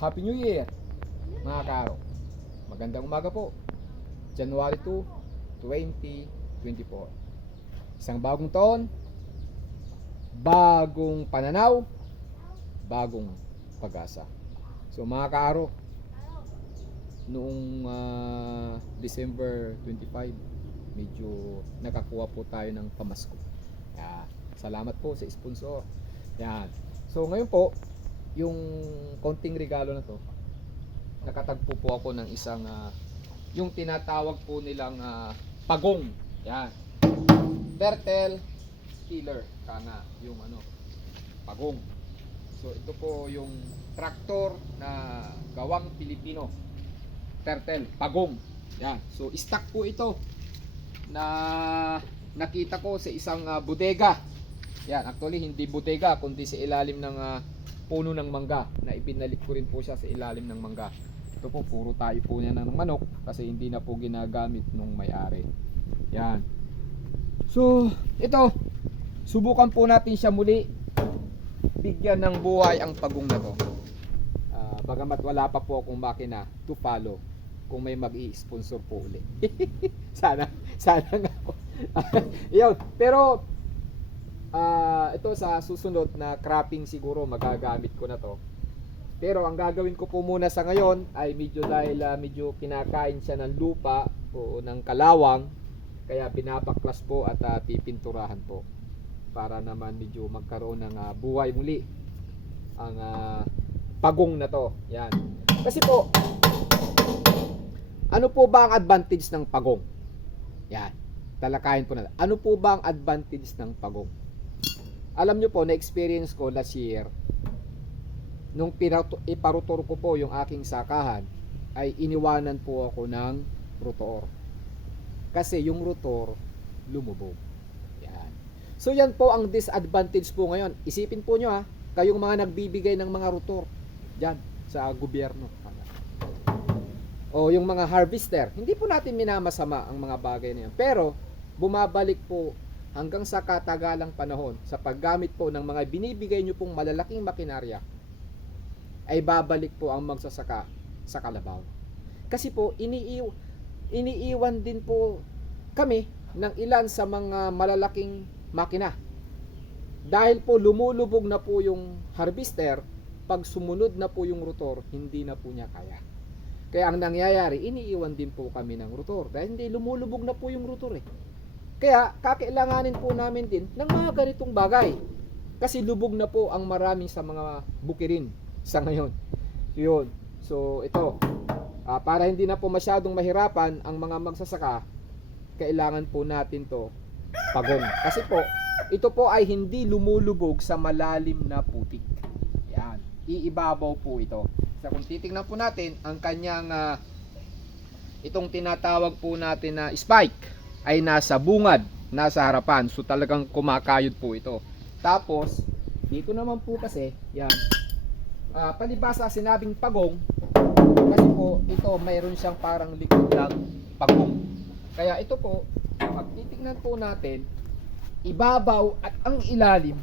Happy New Year mga kaaro. Magandang umaga po. January 2, 2024. Isang bagong taon, bagong pananaw, bagong pag-asa. So mga kaaro, noong December 25, medyo nakakuha po tayo ng pamasko. Salamat po sa sponsor. Yan. So ngayon po, yung konting regalo na to, nakatagpo po ako ng isang yung tinatawag po nilang pagong. Yan. Turtle killer kana yung pagong. So ito po yung traktor na gawang Pilipino. Turtle, pagong. Yan. So stock po ito na nakita ko sa isang bodega. Yan, actually hindi bodega kundi sa ilalim ng puno ng mangga na ibinalik ko rin po siya sa ilalim ng mangga. Ito po puro tayo po niya ng manok kasi hindi na po ginagamit nung may-ari. Yan. So, ito subukan po natin siya muli. Bigyan ng buhay ang pagong na to. Bagamat wala pa po akong makina to follow kung may mag-i-sponsor po uli. sana nga po. Yun, pero ito sa susunod na cropping siguro magagamit ko na to. Pero ang gagawin ko po muna sa ngayon ay dahil medyo kinakain siya ng lupa o ng kalawang, kaya pinapaklas po at pipinturahan po para naman medyo magkaroon ng buhay muli ang pagong na to. Yan. Kasi po, ano po ba ang advantage ng pagong? Yan. Talakayin po natin. Ano po ba ang advantage ng pagong? Alam nyo po, na-experience ko last year, nung iparotor ko po yung aking sakahan, ay iniwanan po ako ng rotor. Kasi yung rotor, lumubog. Yan. So yan po ang disadvantage po ngayon. Isipin po nyo kayong mga nagbibigay ng mga rotor dyan sa gobyerno. O yung mga harvester. Hindi po natin minamasama ang mga bagay na yan. Pero, bumabalik po hanggang sa katagalang panahon sa paggamit po ng mga binibigay nyo pong malalaking makinarya, ay babalik po ang magsasaka sa kalabaw. Kasi po iniiwan din po kami ng ilan sa mga malalaking makina. Dahil po lumulubog na po yung harvester, pag sumunod na po yung rotor, hindi na po niya kaya. Kaya ang nangyayari, iniiwan din po kami ng rotor dahil hindi lumulubog na po yung rotor eh. Kaya kakailanganin po namin din ng mga ganitong bagay. Kasi lubog na po ang marami sa mga bukirin sa ngayon. Yun. So ito, para hindi na po masyadong mahirapan ang mga magsasaka, kailangan po natin to pagong. Kasi po, ito po ay hindi lumulubog sa malalim na putik. Yan. Iibabaw po ito. So kung titingnan po natin, ang kanyang itong tinatawag po natin na spike ay nasa bungad, nasa harapan. So talagang kumakayod po ito. Tapos, dito naman po kasi, yan. Palibasa sinabing pagong, kasi po ito mayroon siyang parang likod ng pagong. Kaya ito po, pag titingnan po natin, ibabaw at ang ilalim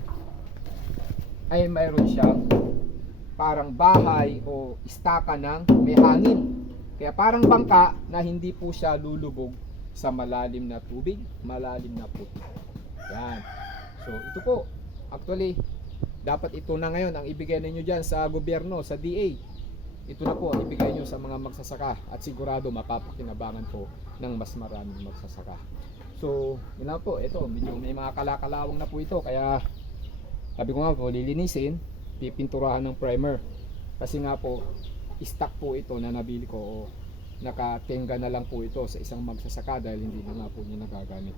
ay mayroon siyang parang bahay o istaka ng may hangin. Kaya parang bangka na hindi po siya lulubog sa malalim na tubig, malalim na putik. Yan. So ito po, actually, dapat ito na ngayon ang ibigay ninyo dyan sa gobyerno, sa DA. Ito na po ang ibigay nyo sa mga magsasaka at sigurado mapapakinabangan po ng mas maraming magsasaka. So, yun na po, ito, medyo may mga kalakalawang na po ito. Kaya, sabi ko nga po, lilinisin, pipinturahan ng primer. Kasi nga po, stock po ito na nabili ko o nakatenga na lang po ito sa isang magsasaka dahil hindi na nga po niya nagagamit.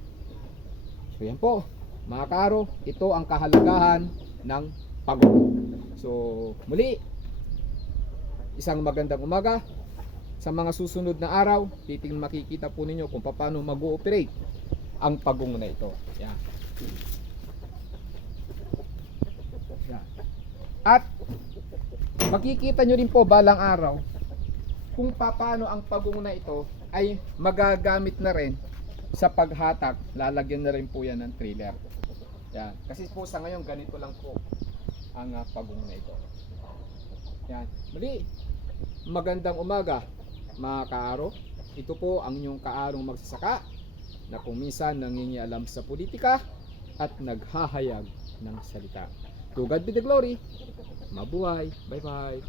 So yan po mga kaaro, ito ang kahalagahan ng pagong. So muli, isang magandang umaga. Sa mga susunod na araw, makikita po ninyo kung paano mag-ooperate ang pagong na ito. Yan. Yan. At makikita nyo rin po balang araw kung paano ang pagong na ito ay magagamit na rin sa paghatak. Lalagyan na rin po yan ng trailer. Yan. Kasi po sa ngayon ganito lang po ang pagong na ito. Yan. Muli, magandang umaga mga kaaro. Ito po ang inyong kaarong magsasaka na kung minsan nangingialam sa politika at naghahayag ng salita. To God be the glory. Mabuhay. Bye bye.